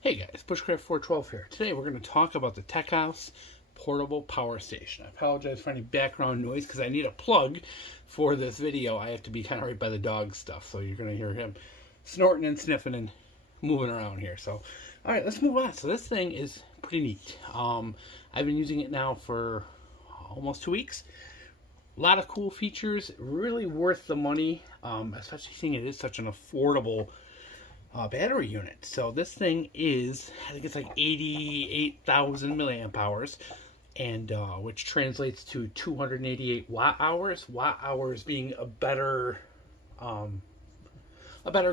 Hey guys, Bushcraft412 here. Today we're going to talk about the Techoss portable power station. I apologize for any background noise because I need a plug for this video. I have to be kind of right by the dog stuff, so you're going to hear him snorting and sniffing and moving around here. So, alright, let's move on. So this thing is pretty neat. I've been using it now for almost 2 weeks. A lot of cool features, really worth the money, especially seeing it is such an affordable battery unit. So this thing is, I think it's like 88,000 milliamp hours, and which translates to 288 watt hours. Watt hours being a better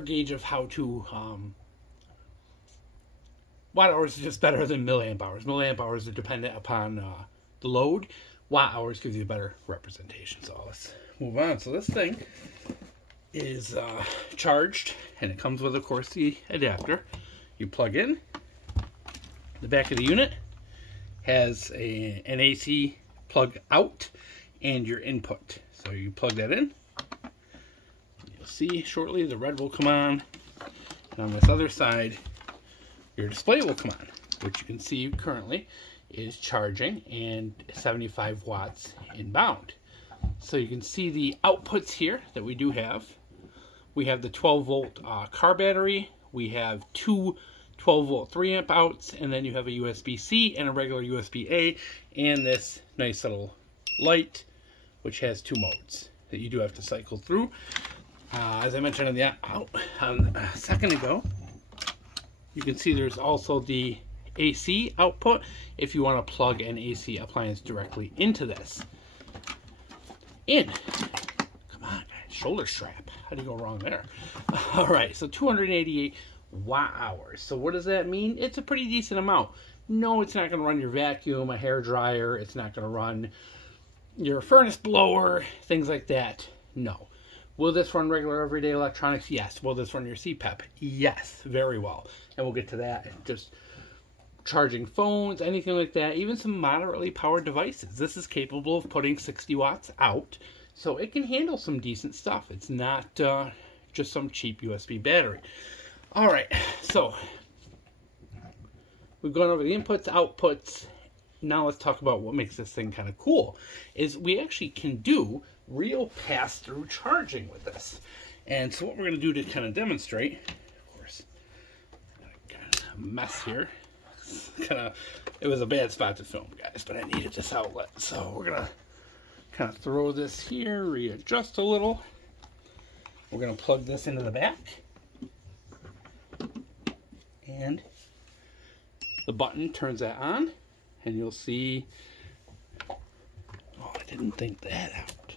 gauge of how to watt hours is just better than milliamp hours. Milliamp hours are dependent upon the load. Watt hours gives you a better representation. So let's move on. So this thing is charged, and it comes with, of course, the adapter. You plug in. The back of the unit has an AC plug out and your input. So you plug that in. You'll see shortly the red will come on, and on this other side your display will come on, which you can see currently is charging and 75 watts inbound. So you can see the outputs here that we do have. We have the 12 volt car battery, we have two 12 volt 3 amp outs, and then you have a USB-C and a regular USB-A, and this nice little light, which has 2 modes that you do have to cycle through. As I mentioned on the a second ago, you can see there's also the AC output if you want to plug an AC appliance directly into this. Come on, shoulder strap. How do you go wrong there? All right, so 288 watt hours. So what does that mean? It's a pretty decent amount. No, it's not going to run your vacuum, a hair dryer. It's not going to run your furnace blower, things like that. No. Will this run regular everyday electronics? Yes. Will this run your CPAP? Yes, very well. And we'll get to that. Just charging phones, anything like that, even some moderately powered devices. This is capable of putting 60 watts out, so it can handle some decent stuff. It's not just some cheap USB battery. All right, so we've gone over the inputs, outputs. Now let's talk about what makes this thing kind of cool, is we actually can do real pass-through charging with this. And so what we're going to do to kind of demonstrate, of course, kind of a mess here. It was a bad spot to film, guys, but I needed this outlet. So we're going to kind of throw this here, readjust a little. We're going to plug this into the back. And the button turns that on, and you'll see, oh, I didn't think that out.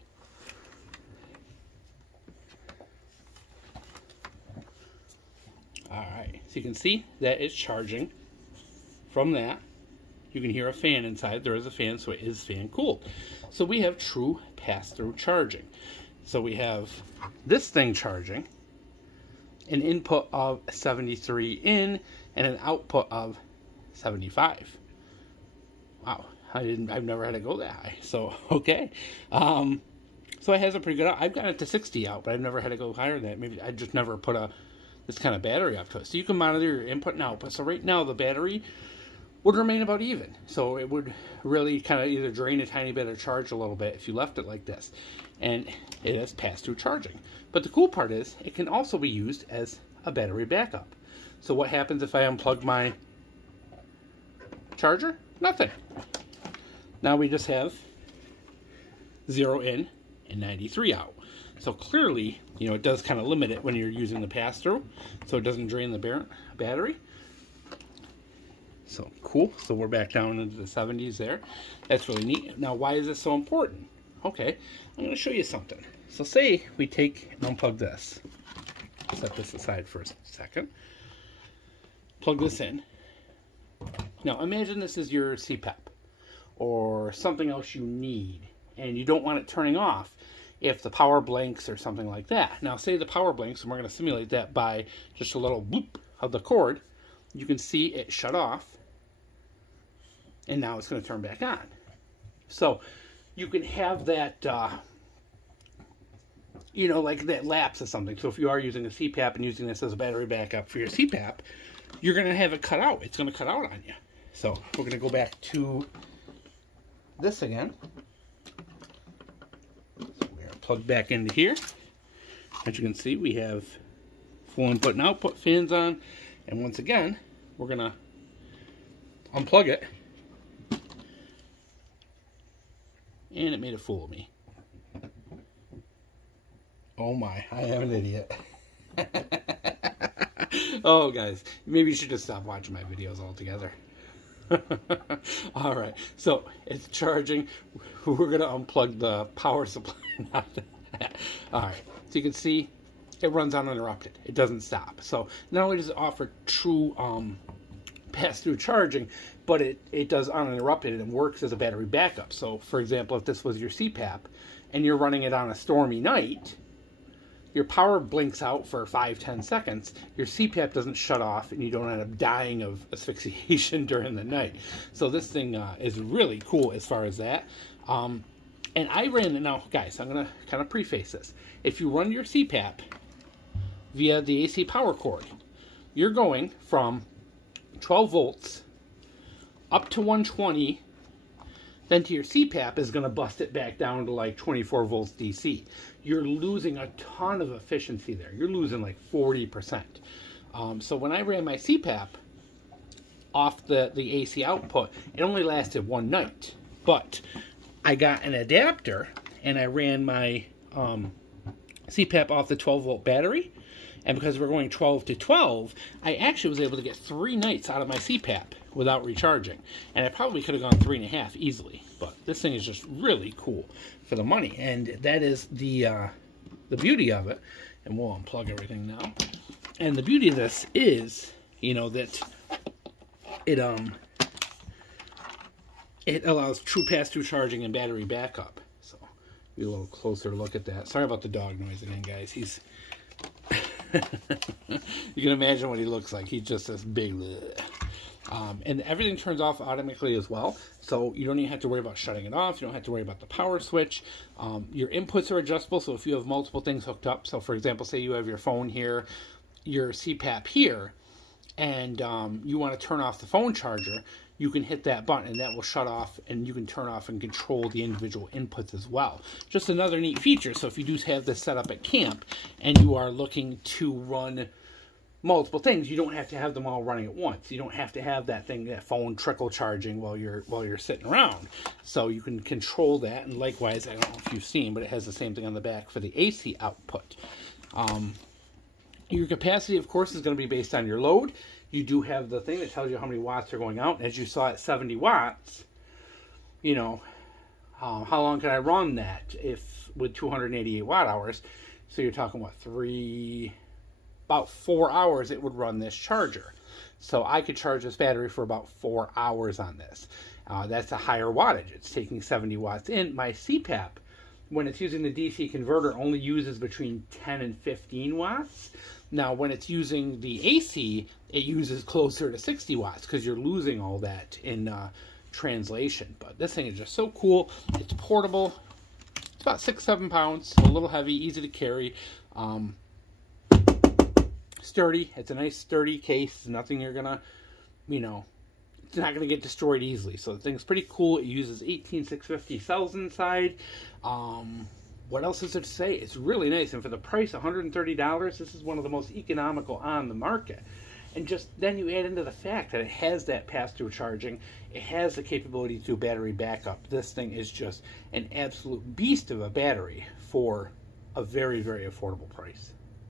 All right, so you can see that it's charging. From that, you can hear a fan inside. There is a fan, so it is fan cooled. So we have true pass-through charging. So we have this thing charging, an input of 73 in, and an output of 75. Wow, I've never had it go that high. So okay, so it has a pretty good. I've got it to 60 out, but I've never had it go higher than that. Maybe I just never put this kind of battery up to it. So you can monitor your input and output. So right now the battery would remain about even. So it would really kind of either drain a tiny bit or charge a little bit if you left it like this. And it has pass-through charging. But the cool part is it can also be used as a battery backup. So what happens if I unplug my charger? Nothing. Now we just have 0 in and 93 out. So clearly, you know, it does kind of limit it when you're using the pass-through, so it doesn't drain the battery. So cool. So we're back down into the 70s there. That's really neat. Now, why is this so important? Okay, I'm going to show you something. So say we take and unplug this. Set this aside for a second. Plug this in. Now, imagine this is your CPAP or something else you need, and you don't want it turning off if the power blinks or something like that. Now, say the power blinks, and we're going to simulate that by just a little bloop of the cord. You can see it shut off, and now it's going to turn back on. So you can have that, you know, like that lapse of something. So if you are using a CPAP and using this as a battery backup for your CPAP, you're going to have it cut out. It's going to cut out on you. So we're going to go back to this again. So we're going to plug back into here. As you can see, we have full input and output fans on. And once again, we're going to unplug it. And it made a fool of me. Oh my, I am an idiot. Oh, guys, maybe you should just stop watching my videos altogether. Alright, so it's charging. We're going to unplug the power supply. Alright, so you can see it runs uninterrupted. It doesn't stop. So not only does it offer true pass-through charging, but it does uninterrupted and works as a battery backup. So, for example, if this was your CPAP and you're running it on a stormy night, your power blinks out for 5-10 seconds, your CPAP doesn't shut off, and you don't end up dying of asphyxiation during the night. So this thing is really cool as far as that. And I ran, now guys, I'm going to kind of preface this. If you run your CPAP via the AC power cord, you're going from 12 volts up to 120, then to your CPAP is going to bust it back down to like 24 volts DC. You're losing a ton of efficiency there. You're losing like 40%. So when I ran my CPAP off the AC output, it only lasted one night. But I got an adapter and I ran my CPAP off the 12 volt battery. And because we're going 12 to 12, I actually was able to get 3 nights out of my CPAP without recharging. And I probably could have gone 3.5 easily. But this thing is just really cool for the money. And that is the beauty of it. And we'll unplug everything now. And the beauty of this is, you know, that it allows true pass-through charging and battery backup. So, be a little closer look at that. Sorry about the dog noise again, guys. He's... You can imagine what he looks like. He's just this big... and everything turns off automatically as well. So you don't even have to worry about shutting it off. You don't have to worry about the power switch. Your inputs are adjustable. So if you have multiple things hooked up. So for example, say you have your phone here, your CPAP here, and you want to turn off the phone charger, you can hit that button and that will shut off, and you can turn off and control the individual inputs as well. Just another neat feature. So if you do have this set up at camp and you are looking to run multiple things, you don't have to have them all running at once. You don't have to have that phone trickle charging while you're sitting around. So you can control that. And likewise, I don't know if you've seen, but it has the same thing on the back for the AC output. Your capacity, of course, is going to be based on your load. You do have the thing that tells you how many watts are going out. As you saw at 70 watts, you know, how long can I run that if with 288 watt hours? So you're talking, what, about 4 hours it would run this charger. So I could charge this battery for about 4 hours on this. That's a higher wattage. It's taking 70 watts in. My CPAP, when it's using the DC converter, only uses between 10 and 15 watts. Now, when it's using the AC, it uses closer to 60 watts because you're losing all that in translation. But this thing is just so cool. It's portable. It's about 6-7 pounds. A little heavy, easy to carry. Sturdy. It's a nice sturdy case. Nothing you're gonna, you know, it's not gonna get destroyed easily. So the thing's pretty cool. It uses 18650 cells inside. What else is there to say? It's really nice, and for the price, $130, this is one of the most economical on the market. And just then you add into the fact that it has that pass-through charging, it has the capability to do battery backup. This thing is just an absolute beast of a battery for a very, very affordable price.